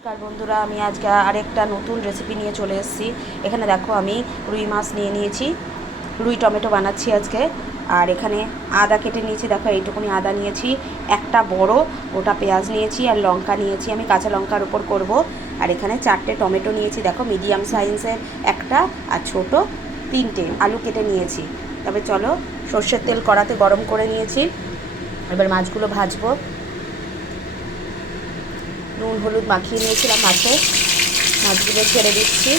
নমস্কার বন্ধুরা, আমি আজকে আরেকটা নতুন রেসিপি নিয়ে চলে এসেছি। এখানে দেখো আমি রুই মাছ নিয়ে নিয়েছি, রুই টমেটো বানাচ্ছি আজকে। আর এখানে আদা কেটে নিয়েছি, দেখো এইটুকুনি আদা নিয়েছি, একটা বড় গোটা পেঁয়াজ নিয়েছি, আর লঙ্কা নিয়েছি, আমি কাঁচা লঙ্কার উপর করব। আর এখানে 4টে টমেটো নিয়েছি, দেখো মিডিয়াম সাইজের একটা, আর ছোট 3টে আলু কেটে নিয়েছি। তবে চলো, সর্ষের তেল কড়াতে গরম করে নিয়েছি, এবার মাছগুলো ভাজবো। নুন হলুদ মাখিয়ে নিয়েছিলাম মাছে, মাছগুলো ছেড়ে দিচ্ছি।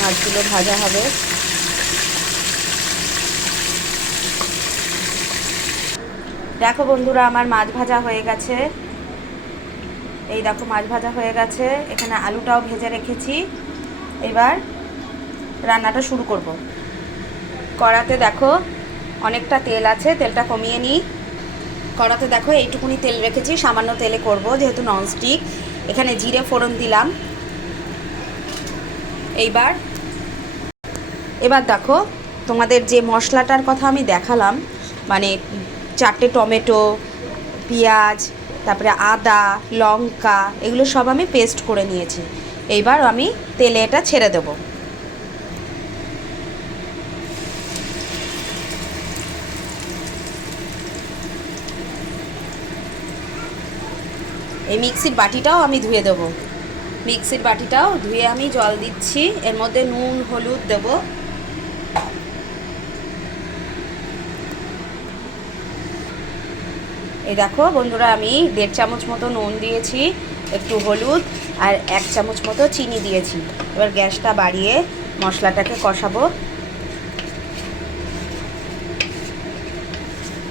মাছগুলো ভাজা হবে। দেখো বন্ধুরা, আমার মাছ ভাজা হয়ে গেছে। এই দেখো মাছ ভাজা হয়ে গেছে, এখানে আলুটাও ভেজে রেখেছি। এবার রান্নাটা শুরু করব। কড়াতে দেখো অনেকটা তেল আছে, তেলটা কমিয়ে নিই। কড়াতে দেখো এইটুকুনি তেল রেখেছি, সামান্য তেলে করব যেহেতু ননস্টিক। এখানে জিরে ফোড়ন দিলাম। এবার দেখো, তোমাদের যে মশলাটার কথা আমি দেখালাম, মানে 4টে টমেটো, পেঁয়াজ, তারপরে আদা, লঙ্কা, এগুলো সব আমি পেস্ট করে নিয়েছি। এইবার আমি তেলে এটা ছেড়ে দেবো। এই মিক্সির বাটিটাও আমি ধুয়ে দেবো। মিক্সির বাটিটাও ধুয়ে আমি জল দিচ্ছি, এর মধ্যে নুন হলুদ দেবো। এই দেখো বন্ধুরা, আমি 1.5 চামচ মতো নুন দিয়েছি, একটু হলুদ, আর 1 চামচ মতো চিনি দিয়েছি। এবার গ্যাসটা বাড়িয়ে মশলাটাকে কষাবো।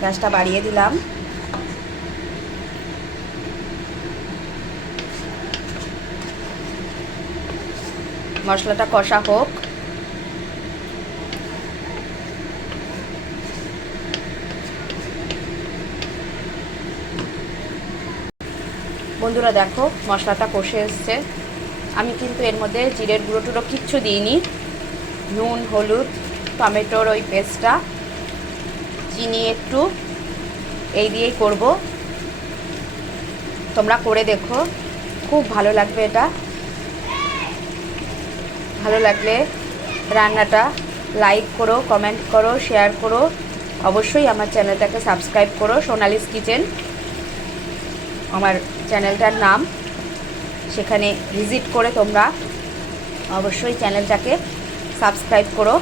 গ্যাসটা বাড়িয়ে দিলাম। মশলাটা কষা হোক। বন্ধুরা দেখো, মশলাটা কষে এসছে। আমি কিন্তু এর মধ্যে জিরের গুঁড়ো টুড়ো কিচ্ছু দিইনি। নুন হলুদ, টমেটোর ওই পেস্টটা, চিনি একটু, এই দিয়েই করব। তোমরা করে দেখো, খুব ভালো লাগবে এটা। ভালো লাগলে রান্নাটা লাইক করো, কমেন্ট করো, শেয়ার করো। অবশ্যই আমার চ্যানেলটাকে সাবস্ক্রাইব করো, সোনালিস কিচেন আমার চ্যানেলটার নাম। সেখানে ভিজিট করে তোমরা অবশ্যই চ্যানেলটাকে সাবস্ক্রাইব করো।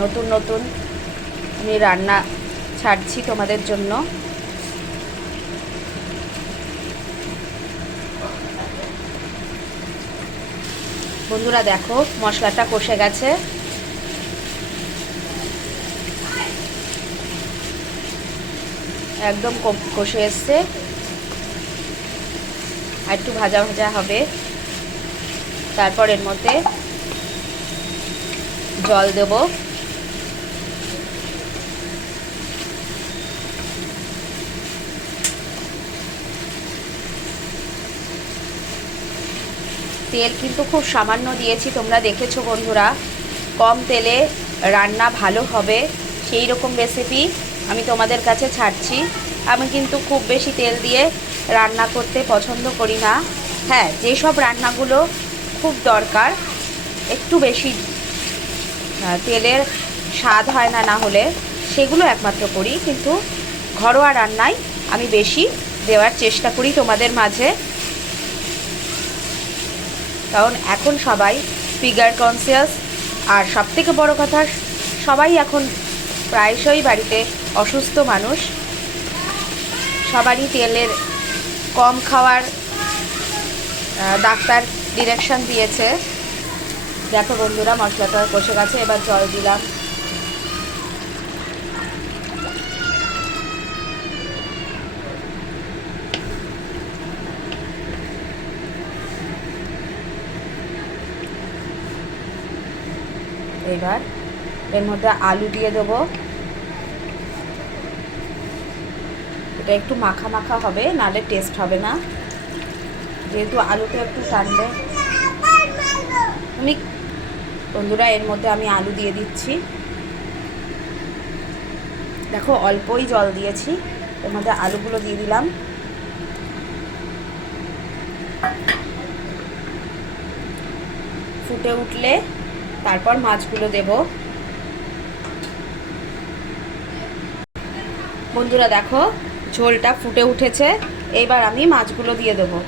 নতুন নতুন আমি রান্না ছাড়ছি তোমাদের জন্য। বন্ধুরা দেখো, মশলাটা কষে গেছে। একদম কষে এসছে, আর একটু ভাজা ভাজা হবে। তারপর এর মধ্যে জল দেব। তেল কিন্তু খুব সামান্য দিয়েছি, তোমরা দেখেছো বন্ধুরা। কম তেলে রান্না ভালো হবে সেই রকম রেসিপি আমি তোমাদের কাছে ছাড়ছি। আমি কিন্তু খুব বেশি তেল দিয়ে রান্না করতে পছন্দ করি না। হ্যাঁ, যেসব রান্নাগুলো খুব দরকার একটু বেশি তেলের স্বাদ হয় না, না হলে সেগুলো একমাত্র করি। কিন্তু ঘরোয়া রান্নায় আমি বেশি দেওয়ার চেষ্টা করি তোমাদের মাঝে। কারণ এখন সবাই ফিগার কনসিয়াস, আর সবথেকে বড় কথা, সবাই এখন প্রায়শই বাড়িতে অসুস্থ মানুষ। সবারই তেলের কম খাওয়ার ডাক্তার ডিরেকশন দিয়েছে। দেখো বন্ধুরা, মশলাটা কষে গেছে, এবার জল দিলাম। এবার এর মধ্যে আলু দিয়ে দেবো। এটা একটু মাখা মাখা হবে, নাহলে টেস্ট হবে না। যেহেতু আলুতে একটু টানলে আমি বন্ধুরা এর মধ্যে আমি আলু দিয়ে দিচ্ছি। দেখো অল্পই জল দিয়েছি, এর মধ্যে আলুগুলো দিয়ে দিলাম। ফুটে উঠলে তারপর মাছগুলো দেব। বন্ধুরা দেখো ঝোলটা ফুটে উঠেছে, এবার আমি মাছগুলো দিয়ে দেবো।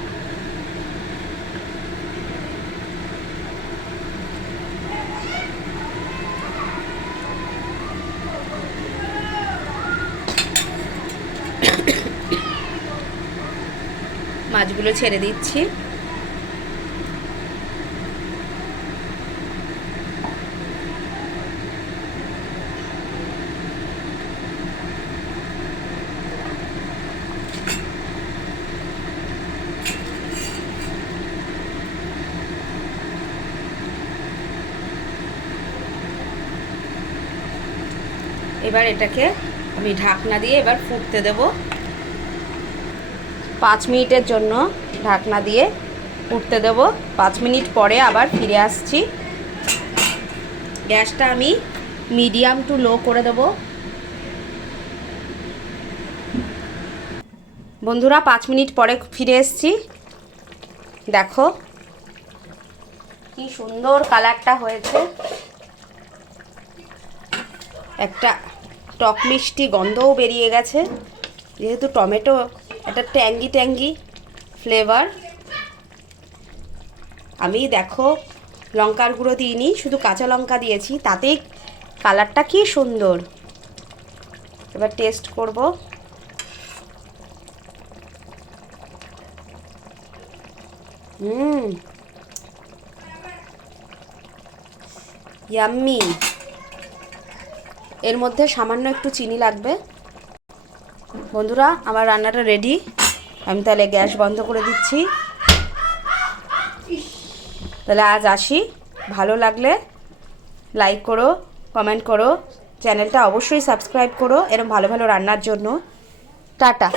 মাছগুলো ছেড়ে দিচ্ছি। এবার এটাকে আমি ঢাকনা দিয়ে এবার ফুটতে দেব। 5 মিনিটের জন্য ঢাকনা দিয়ে ফুটতে দেব। 5 মিনিট পরে আবার ফিরে আসছি। গ্যাসটা আমি মিডিয়াম টু লো করে দেব। বন্ধুরা 5 মিনিট পরে ফিরে এসেছি। দেখো কি সুন্দর কালারটা হয়েছে, একটা টক মিষ্টি গন্ধও বেরিয়ে গেছে, যেহেতু টমেটো একটা ট্যাঙ্গি ট্যাঙ্গি ফ্লেভার। আমি দেখো লঙ্কার গুঁড়ো দিইনি, শুধু কাঁচা লঙ্কা দিয়েছি, তাতেই কালারটা কি সুন্দর। এবার টেস্ট করব। ইয়াম্মি। এর মধ্যে সামান্য একটু চিনি লাগবে। বন্ধুরা আমার রান্নাটা রেডি, আমি তাহলে গ্যাস বন্ধ করে দিচ্ছি। তাহলে আজ আসি, ভালো লাগলে লাইক করো, কমেন্ট করো, চ্যানেলটা অবশ্যই সাবস্ক্রাইব করো এরকম ভালো ভালো রান্নার জন্য। টাটা।